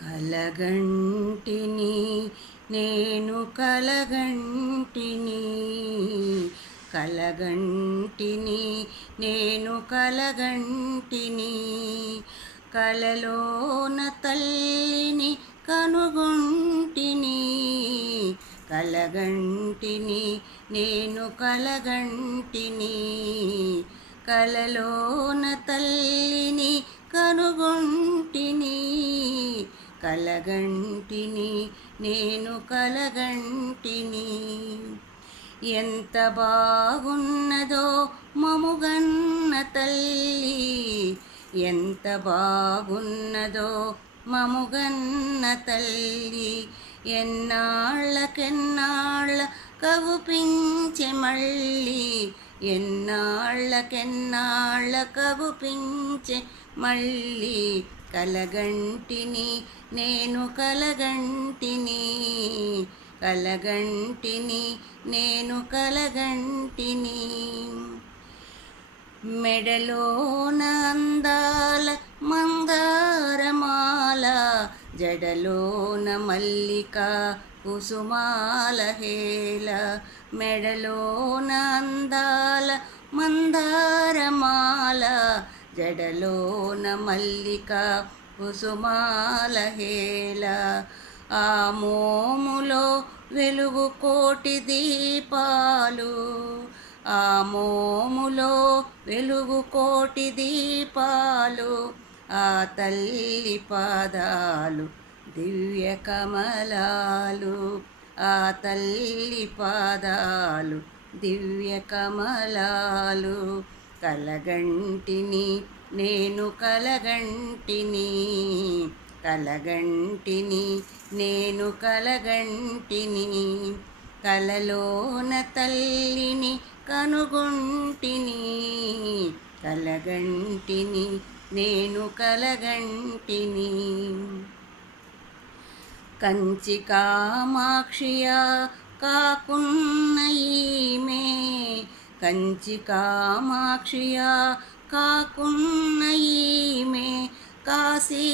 కలగంటిని నేను కలగంటిని కలగంటిని నేను కలగంటిని కలలోన తల్లిని కనుగొంటిని కలగంటిని నేను కలగంటిని కలలోన తల్లిని కనుగొంటిని కలగంటిని నేను కలగంటిని ఎంత బాగున్నదో మముగన్న తల్లి ఎంత బాగున్నదో మముగన్న తల్లి ఎన్నాళ్ళకెన్నాళ్ళ కగుపించె మళ్ళీ ఎన్నాళ్ళకెన్నాళ్ళ కగుపించె మళ్ళీ కలగంటిని నేను కలగంటిని కలగంటిని నేను కలగంటిని మెడలోన అందాల మందారమాల జడలోన మల్లిక కుసుమాల హేల మెడలోన అందాల మందారమాల జడలోన మల్లిక కుసుమాల హేల ఆ మోములో వెలుగు కోటి దీపాలు ఆ మోములో వెలుగు కోటి దీపాలు ఆ తల్లి పాదాలు దివ్య కమలాలు ఆ తల్లి పాదాలు దివ్య కమలాలు కలగంటిని నేను కలగంటిని కలగంటిని నేను కలగంటిని కలలోన తల్లిని కనుగొంటిని కలగంటిని నేను కలగంటిని కంచి కామాక్షియా కాకున్న ఈమె కంచి కామాక్షియా కాకున్న ఈమె కాశీ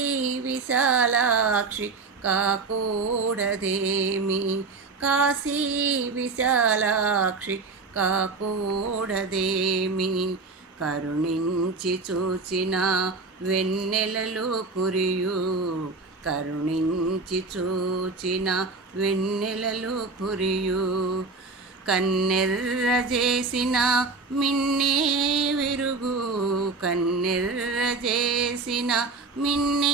విశాలాక్షి కాకూడదేమి కాశీ విశాలాక్షి కాకూడదేమి కరుణించి చూచిన వెన్నెలలు కురియు కరుణించి చూచిన వెన్నెలలు కురియు కన్నెర్ర చేసిన మిన్నే విరుగు కన్నెర్ర చేసిన మిన్నే